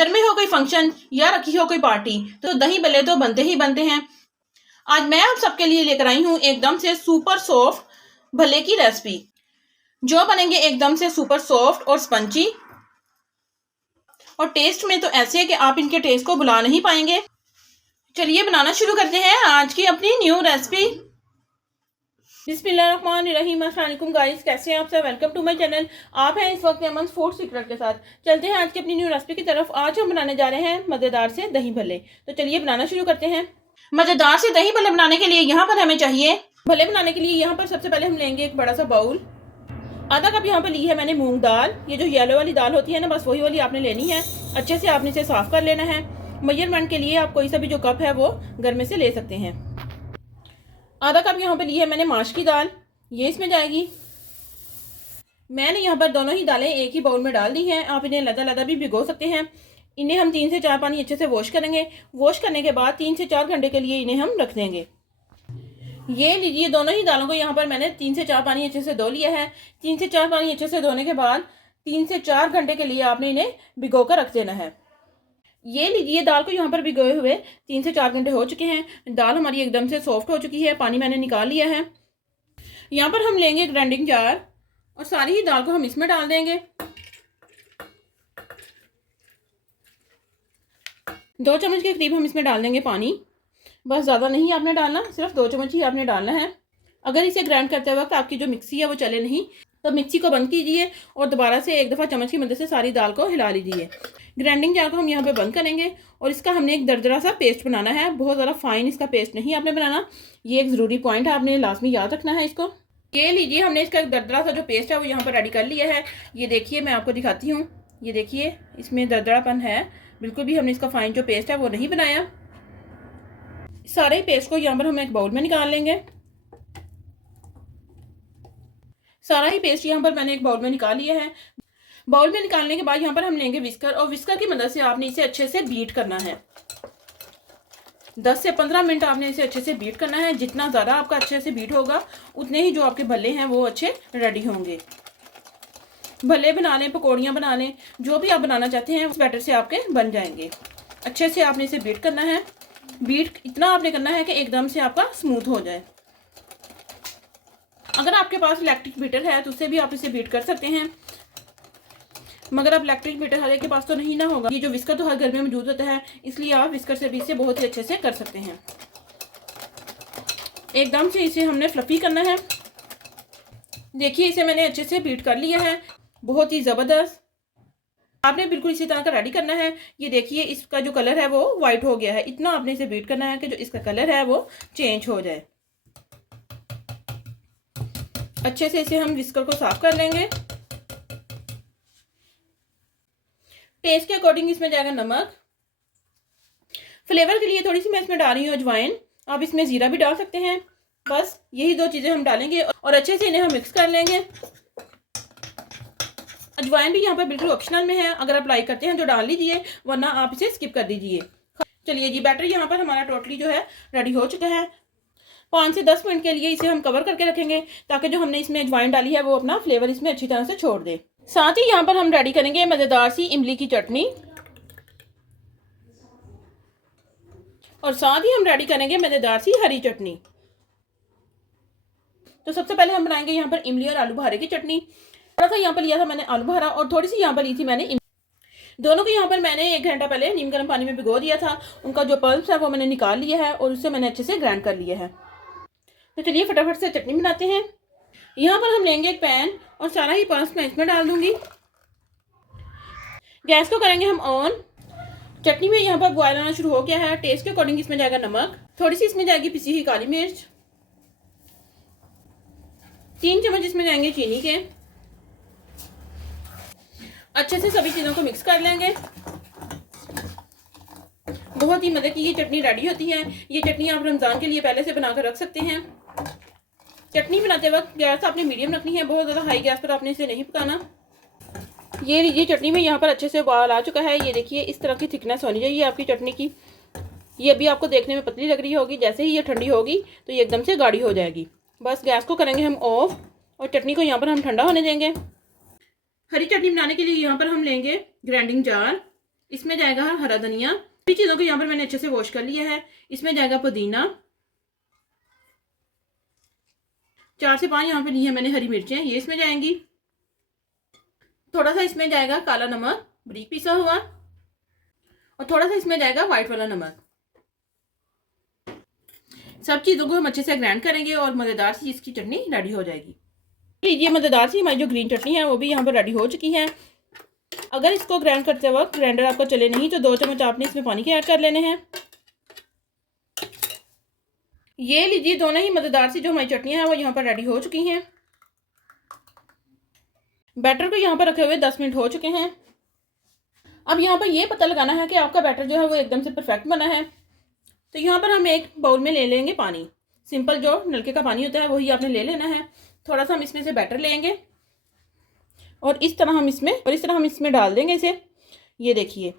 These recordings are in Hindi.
घर में हो कोई फंक्शन या रखी हो कोई पार्टी तो दही भल्ले तो बनते ही बनते हैं। आज मैं आप सबके लिए लेकर आई हूँ एकदम से सुपर सॉफ्ट भल्ले की रेसिपी, जो बनेंगे एकदम से सुपर सॉफ्ट और स्पंजी, और टेस्ट में तो ऐसे है कि आप इनके टेस्ट को भुला नहीं पाएंगे। चलिए बनाना शुरू करते हैं आज की अपनी न्यू रेसिपी। बिस्मिल्लाहिर्रहमानिर्रहीम। अस्सलाम वालेकुम गाइस, कैसे हैं आप सब? Welcome to my channel. आप हैं इस वक्त अमन फूड सीक्रेट के साथ। चलते हैं आज की अपनी न्यू रेसिपी की तरफ। आज हम बनाने जा रहे हैं मज़ेदार से दही भल्ले। तो चलिए बनाना शुरू करते हैं। मज़ेदार से दही भल्ले बनाने के लिए यहाँ पर हमें चाहिए, भल्ले बनाने के लिए यहाँ पर सबसे पहले हम लेंगे एक बड़ा सा बाउल। आधा कप यहाँ पर ली है मैंने मूंग दाल। ये जो येलो वाली दाल होती है ना, बस वही वाली आपने लेनी है। अच्छे से आपने इसे साफ कर लेना है। मेजरमेंट के लिए आप कोई सा भी जो कप है वो घर में से ले सकते हैं। आधा कप यहाँ पर ली है मैंने माश की दाल, ये इसमें जाएगी। मैंने यहाँ पर दोनों ही दालें एक ही बाउल में डाल दी हैं। आप इन्हें लदा भी भिगो सकते हैं। इन्हें हम 3 से 4 पानी अच्छे से वॉश करेंगे। वॉश करने के बाद 3 से 4 घंटे के लिए इन्हें हम रख देंगे। ये लीजिए, दोनों ही दालों को यहाँ पर मैंने 3 से 4 पानी अच्छे से धो लिया है। 3 से 4 पानी अच्छे से धोने के बाद 3 से 4 घंटे के लिए आपने इन्हें भिगो कर रख देना है। ये लीजिए, दाल को यहाँ पर भिगोए हुए 3 से 4 घंटे हो चुके हैं। दाल हमारी एकदम से सॉफ्ट हो चुकी है। पानी मैंने निकाल लिया है। यहाँ पर हम लेंगे ग्राइंडिंग जार और सारी ही दाल को हम इसमें डाल देंगे। 2 चम्मच के करीब हम इसमें डाल देंगे पानी। बस ज़्यादा नहीं आपने डालना, सिर्फ 2 चम्मच ही आपने डालना है। अगर इसे ग्राइंड करते वक्त आपकी जो मिक्सी है वो चले नहीं तो मिक्सी को बंद कीजिए और दोबारा से एक दफ़ा चम्मच की मदद से सारी दाल को हिला लीजिए। ग्राइंडिंग जार को हम यहाँ पे बंद करेंगे और इसका हमने एक दरदरा सा पेस्ट बनाना है। बहुत ज़्यादा फाइन इसका पेस्ट नहीं आपने बनाना। ये एक ज़रूरी पॉइंट है, आपने लाजमी याद रखना है इसको। ये लीजिए, हमने इसका एक दरदरा सा जो पेस्ट है वो यहाँ पर रेडी कर लिया है। ये देखिए, मैं आपको दिखाती हूँ। ये देखिए, इसमें दरदरापन है, बिल्कुल भी हमने इसका फाइन जो पेस्ट है वो नहीं बनाया। सारे पेस्ट को यहाँ पर हम एक बाउल में निकाल लेंगे। सारा ही पेस्ट यहाँ पर मैंने एक बाउल में निकाल लिया है। बाउल में निकालने के बाद यहाँ पर हम लेंगे विस्कर, और विस्कर की मदद से आपने इसे अच्छे से बीट करना है। 10 से 15 मिनट आपने इसे अच्छे से बीट करना है। जितना ज़्यादा आपका अच्छे से बीट होगा उतने ही जो आपके भल्ले हैं वो अच्छे रेडी होंगे। भल्ले बना लें, पकौड़ियाँ बना लें, जो भी आप बनाना चाहते हैं उस बैटर से आपके बन जाएंगे। अच्छे से आपने इसे बीट करना है। बीट इतना आपने करना है कि एकदम से आपका स्मूथ हो जाए। अगर आपके पास इलेक्ट्रिक बीटर है तो उससे भी आप इसे बीट कर सकते हैं, मगर अब इलेक्ट्रिक बीटर हर एक के पास तो नहीं ना होगा। ये जो विस्कर तो हर घर में मौजूद होता है, इसलिए आप विस्कर से भी इसे बहुत ही अच्छे से कर सकते हैं। एकदम से इसे हमने फ्लफी करना है। देखिए, इसे मैंने अच्छे से बीट कर लिया है, बहुत ही ज़बरदस्त। आपने बिल्कुल इसी तरह का रेडी करना है। ये देखिए, इसका जो कलर है वो वाइट हो गया है। इतना आपने इसे बीट करना है कि जो इसका कलर है वो चेंज हो जाए। अच्छे से इसे हम विस्कर को साफ कर लेंगे। टेस्ट के अकॉर्डिंग इसमें जाएगा नमक। फ्लेवर के लिए थोड़ी सी मैं इसमें डाल रही हूँ अजवाइन। आप इसमें जीरा भी डाल सकते हैं। बस यही 2 चीज़ें हम डालेंगे और अच्छे से इन्हें हम मिक्स कर लेंगे। अजवाइन भी यहाँ पर बिल्कुल ऑप्शनल में है, अगर आप लाइक करते हैं तो डाल लीजिए, वरना आप इसे स्किप कर दीजिए। चलिए जी, बैटर यहाँ पर हमारा टोटली जो है रेडी हो चुका है। 5 से 10 मिनट के लिए इसे हम कवर करके रखेंगे ताकि जो हमने इसमें अजवाइन डाली है वो अपना फ्लेवर इसमें अच्छी तरह से छोड़ दे। साथ ही यहाँ पर हम रेडी करेंगे मज़ेदार सी इमली की चटनी, और साथ ही हम रेडी करेंगे मज़ेदार सी हरी चटनी। तो सबसे पहले हम बनाएंगे यहाँ पर इमली और आलू बुखारे की चटनी। थोड़ा सा यहाँ पर लिया था मैंने आलू बुखारा और थोड़ी सी यहाँ पर ली थी मैंने इमली। दोनों को यहाँ पर मैंने 1 घंटा पहले नीम गर्म पानी में भिगो दिया था। उनका जो पल्प है वो मैंने निकाल लिया है और उससे मैंने अच्छे से ग्राइंड कर लिया है। तो चलिए फटाफट से चटनी बनाते हैं। यहाँ पर हम लेंगे एक पैन और सारा ही पल्प मैं इसमें डाल दूंगी। गैस को करेंगे हम ऑन। चटनी में यहाँ पर बॉयल आना शुरू हो गया है। टेस्ट के अकॉर्डिंग इसमें जाएगा नमक, थोड़ी सी इसमें जाएगी पिसी हुई काली मिर्च, 3 चम्मच इसमें जाएंगे चीनी के। अच्छे से सभी चीज़ों को मिक्स कर लेंगे। बहुत ही मज़े की ये चटनी रेडी होती है। ये चटनी आप रमज़ान के लिए पहले से बनाकर रख सकते हैं। चटनी बनाते वक्त गैस आपने मीडियम रखनी है, बहुत ज़्यादा हाई गैस पर आपने इसे नहीं पकाना। ये लीजिए, चटनी में यहाँ पर अच्छे से उबाल आ चुका है। ये देखिए, इस तरह की थिकनेस होनी चाहिए आपकी चटनी की। ये अभी आपको देखने में पतली लग रही होगी, जैसे ही ये ठंडी होगी तो ये एकदम से गाढ़ी हो जाएगी। बस गैस को करेंगे हम ऑफ और चटनी को यहाँ पर हम ठंडा होने देंगे। हरी चटनी बनाने के लिए यहाँ पर हम लेंगे ग्राइंडिंग जार। इसमें जाएगा हरा धनिया, सभी चीज़ों को यहाँ पर मैंने अच्छे से वॉश कर लिया है। इसमें जाएगा पुदीना, 4 से 5 यहाँ पे ली है मैंने हरी मिर्चें, ये इसमें जाएंगी। थोड़ा सा इसमें जाएगा काला नमक बारीक पिसा हुआ, और थोड़ा सा इसमें जाएगा व्हाइट वाला नमक। सब चीज़ों को हम अच्छे से ग्राइंड करेंगे और मज़ेदार सी इसकी चटनी रेडी हो जाएगी। लीजिए मज़ेदार सी हमारी जो ग्रीन चटनी है वो भी यहाँ पर रेडी हो चुकी है। अगर इसको ग्राइंड करते वक्त ग्राइंडर आपका चले नहीं तो 2 चम्मच आपने इसमें पानी के ऐड कर लेने हैं। ये लीजिए दोनों ही मज़ेदार सी जो हमारी चटनियाँ हैं वो यहाँ पर रेडी हो चुकी हैं। बैटर को यहाँ पर रखे हुए 10 मिनट हो चुके हैं। अब यहाँ पर ये पता लगाना है कि आपका बैटर जो है वो एकदम से परफेक्ट बना है। तो यहाँ पर हम एक बाउल में ले लेंगे पानी, सिंपल जो नलके का पानी होता है वही आपने ले लेना है। थोड़ा सा हम इसमें से बैटर लेंगे और इस तरह हम इसमें डाल देंगे इसे। ये देखिए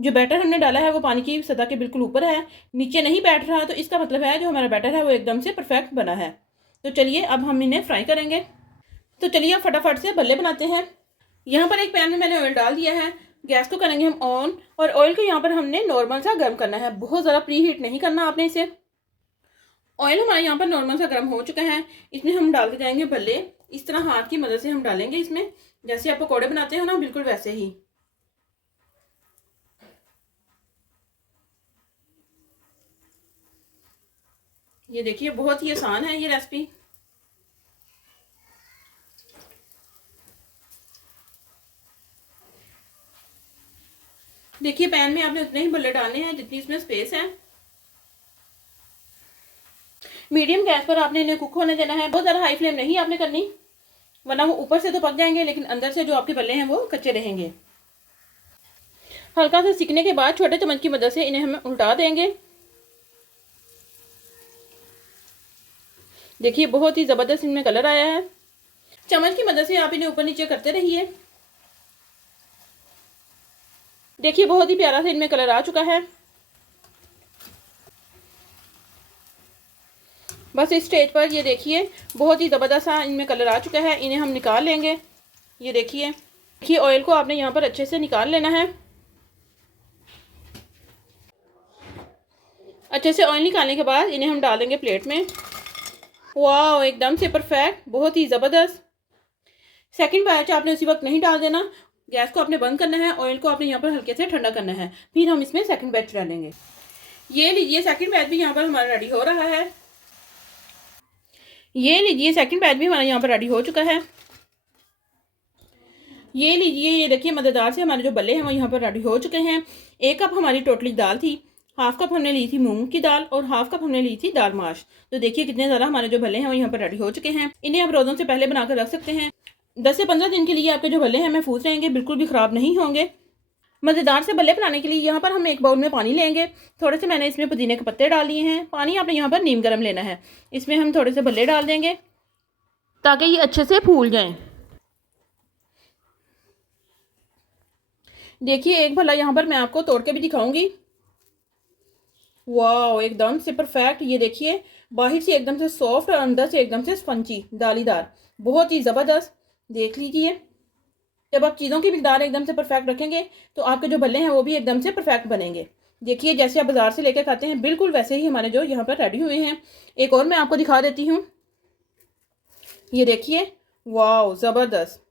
जो बैटर हमने डाला है वो पानी की सतह के बिल्कुल ऊपर है, नीचे नहीं बैठ रहा, तो इसका मतलब है जो हमारा बैटर है वो एकदम से परफेक्ट बना है। तो चलिए अब हम इन्हें फ्राई करेंगे। तो चलिए अब फटाफट से भल्ले बनाते हैं। यहाँ पर एक पैन में मैंने ऑयल डाल दिया है, गैस को करेंगे हम ऑन, और ऑयल को यहाँ पर हमने नॉर्मल सा गर्म करना है, बहुत ज़्यादा प्री हीट नहीं करना आपने इसे। ऑयल हमारा यहाँ पर नॉर्मल सा गर्म हो चुका है, इसमें हम डालते जाएंगे भल्ले। इस तरह हाथ की मदद से हम डालेंगे इसमें, जैसे आप पकौड़े बनाते हो ना बिल्कुल वैसे ही। ये देखिए बहुत ही आसान है ये रेसिपी। देखिए पैन में आपने उतने ही भल्ले डालने हैं जितनी इसमें स्पेस है। मीडियम गैस पर आपने इन्हें कुक होने देना है, बहुत ज़्यादा हाई फ्लेम नहीं आपने करनी, वरना वो ऊपर से तो पक जाएंगे लेकिन अंदर से जो आपके भल्ले हैं वो कच्चे रहेंगे। हल्का सा सिकने के बाद छोटे चम्मच की मदद से इन्हें हम उल्टा देंगे। देखिए बहुत ही ज़बरदस्त इनमें कलर आया है। चम्मच की मदद से आप इन्हें ऊपर नीचे करते रहिए। देखिए बहुत ही प्यारा सा इनमें कलर आ चुका है। बस इस स्टेज पर ये देखिए बहुत ही ज़बरदस्त सा इनमें कलर आ चुका है। इन्हें हम निकाल लेंगे। ये देखिए ऑयल को आपने यहाँ पर अच्छे से निकाल लेना है। अच्छे से ऑयल निकालने के बाद इन्हें हम डालेंगे प्लेट में। वाह एकदम से परफेक्ट, बहुत ही ज़बरदस्त। सेकंड बैच आपने उसी वक्त नहीं डाल देना, गैस को आपने बंद करना है, ऑयल को आपने यहाँ पर हल्के से ठंडा करना है, फिर हम इसमें सेकंड बैच डालेंगे। ये लीजिए सेकंड बैच भी यहाँ पर हमारा रेडी हो रहा है। ये लीजिए सेकंड बैच भी हमारा यहाँ पर रेडी हो चुका है। ये लीजिए ये देखिए मज़ेदार से हमारे जो भल्ले हैं वो यहाँ पर रेडी हो चुके हैं। 1 कप हमारी टोटली दाल थी, हाफ कप हमने ली थी मूंग की दाल और हाफ कप हमने ली थी दाल माश। तो देखिए कितने ज़्यादा हमारे जो भल्ले हैं वो यहाँ पर रेडी हो चुके हैं। इन्हें आप रोज़ों से पहले बनाकर रख सकते हैं। 10 से 15 दिन के लिए आपके जो भल्ले हैं महफूज रहेंगे, बिल्कुल भी ख़राब नहीं होंगे। मज़ेदार से भल्ले बनाने के लिए यहाँ पर हम एक बाउल में पानी लेंगे। थोड़े से मैंने इसमें पुदीने के पत्ते डाल दिए हैं। पानी आपने यहाँ पर नीम गर्म लेना है। इसमें हम थोड़े से भल्ले डाल देंगे ताकि ये अच्छे से फूल जाएं। देखिए एक भला यहाँ पर मैं आपको तोड़ के भी दिखाऊंगी। वाह एकदम से परफेक्ट। ये देखिए बाहर से एकदम से सॉफ्ट और अंदर से एकदम से स्पंजी दालीदार, बहुत ही ज़बरदस्त। देख लीजिए जब आप चीज़ों की मिकदार एकदम से परफेक्ट रखेंगे तो आपके जो भल्ले हैं वो भी एकदम से परफेक्ट बनेंगे। देखिए जैसे आप बाज़ार से लेकर खाते हैं बिल्कुल वैसे ही हमारे जो यहाँ पर रेडी हुए हैं। एक और मैं आपको दिखा देती हूँ। ये देखिए वाह ज़बरदस्त।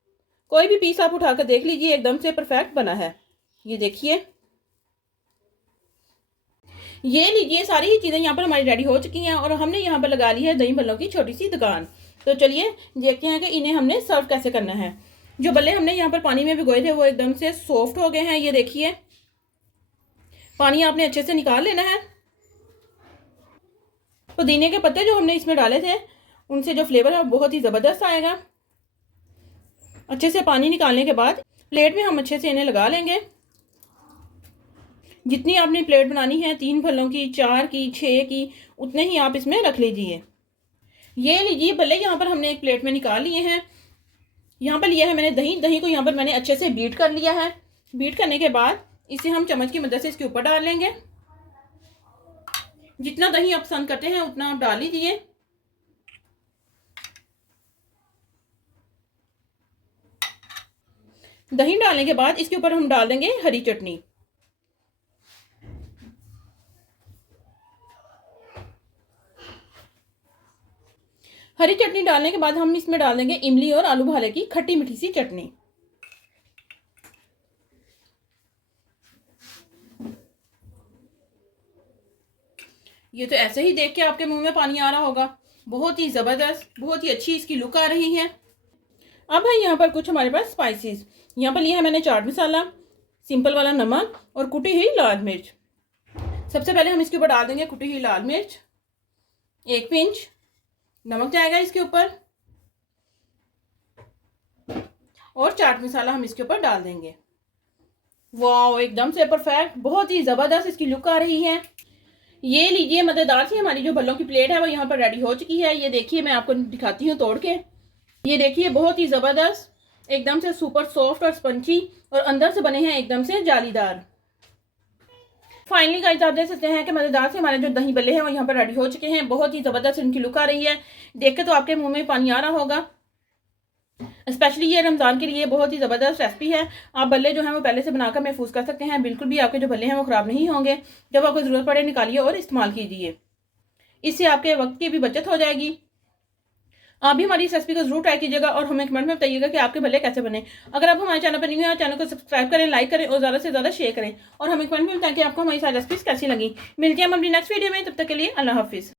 कोई भी पीस आप उठाकर देख लीजिए एकदम से परफेक्ट बना है। ये देखिए ये लीजिए सारी ही चीज़ें यहाँ पर हमारी रेडी हो चुकी हैं और हमने यहाँ पर लगा ली है दही भल्लों की छोटी सी दुकान। तो चलिए देखते हैं कि इन्हें हमने सर्व कैसे करना है। जो भल्ले हमने यहाँ पर पानी में भिगोए थे वो एकदम से सॉफ्ट हो गए हैं। ये देखिए पानी आपने अच्छे से निकाल लेना है। पुदीने के पत्ते जो हमने इसमें डाले थे उनसे जो फ्लेवर है वो बहुत ही ज़बरदस्त आएगा। अच्छे से पानी निकालने के बाद प्लेट में हम अच्छे से इन्हें लगा लेंगे। जितनी आपने प्लेट बनानी है 3 भल्लों की, 4 की, 6 की, उतने ही आप इसमें रख लीजिए। ये लीजिए भल्ले यहाँ पर हमने एक प्लेट में निकाल लिए हैं। यहाँ पर लिया है मैंने दही को यहाँ पर मैंने अच्छे से बीट कर लिया है। बीट करने के बाद इसे हम चम्मच की मदद से इसके ऊपर डाल लेंगे। जितना दही आप पसंद करते हैं उतना आप डाल लीजिए। दही डालने के बाद इसके ऊपर हम डाल देंगे हरी चटनी। हरी चटनी डालने के बाद हम इसमें डाल देंगे इमली और आलू बुखारे की खट्टी मीठी सी चटनी। ये तो ऐसे ही देख के आपके मुंह में पानी आ रहा होगा। बहुत ही ज़बरदस्त, बहुत ही अच्छी इसकी लुक आ रही है। अब है यहाँ पर कुछ हमारे पास स्पाइसेस। यहाँ पर लिया है मैंने चाट मसाला, सिंपल वाला नमक और कुटी हुई लाल मिर्च। सबसे पहले हम इसके ऊपर डाल देंगे कुटी हुई लाल मिर्च, 1 पिंच नमक जाएगा इसके ऊपर, और चाट मसाला हम इसके ऊपर डाल देंगे। वाह, एकदम से परफेक्ट, बहुत ही ज़बरदस्त इसकी लुक आ रही है। ये लीजिए मज़ेदार सी हमारी जो भल्लों की प्लेट है वो यहाँ पर रेडी हो चुकी है। ये देखिए, मैं आपको दिखाती हूँ तोड़ के। ये देखिए, बहुत ही ज़बरदस्त, एकदम से सुपर सॉफ्ट और स्पंची, और अंदर से बने हैं एकदम से जालीदार। फाइनली गाइस, आप देख सकते हैं कि मज़ेदार से हमारे जो दही भल्ले हैं वो यहाँ पर रेडी हो चुके हैं। बहुत ही ज़बरदस्त इनकी लुक आ रही है। देख के तो आपके मुंह में पानी आ रहा होगा। स्पेशली ये रमज़ान के लिए बहुत ही ज़बरदस्त रेसिपी है। आप भल्ले जो हैं वो पहले से बनाकर महफूज कर सकते हैं। बिल्कुल भी आपके जो भल्ले हैं वो ख़राब नहीं होंगे। जब आपको ज़रूरत पड़े निकालिए और इस्तेमाल कीजिए। इससे आपके वक्त की भी बचत हो जाएगी। आप भी हमारी इस रेसिपी को जरूर ट्राई कीजिएगा और हमें कमेंट में बताइएगा कि आपके भल्ले कैसे बने। अगर आप हमारे चैनल पर न्यू हैं, चैनल को सब्सक्राइब करें, लाइक करें और ज़्यादा से ज़्यादा शेयर करें, और हमें कमेंट में बताएं कि आपको हमारी सारी रेसिपीज कैसी लगी। मिलते हैं हम अपनी नेक्स्ट वीडियो में, तब तक के लिए अल्लाह हाफिज़।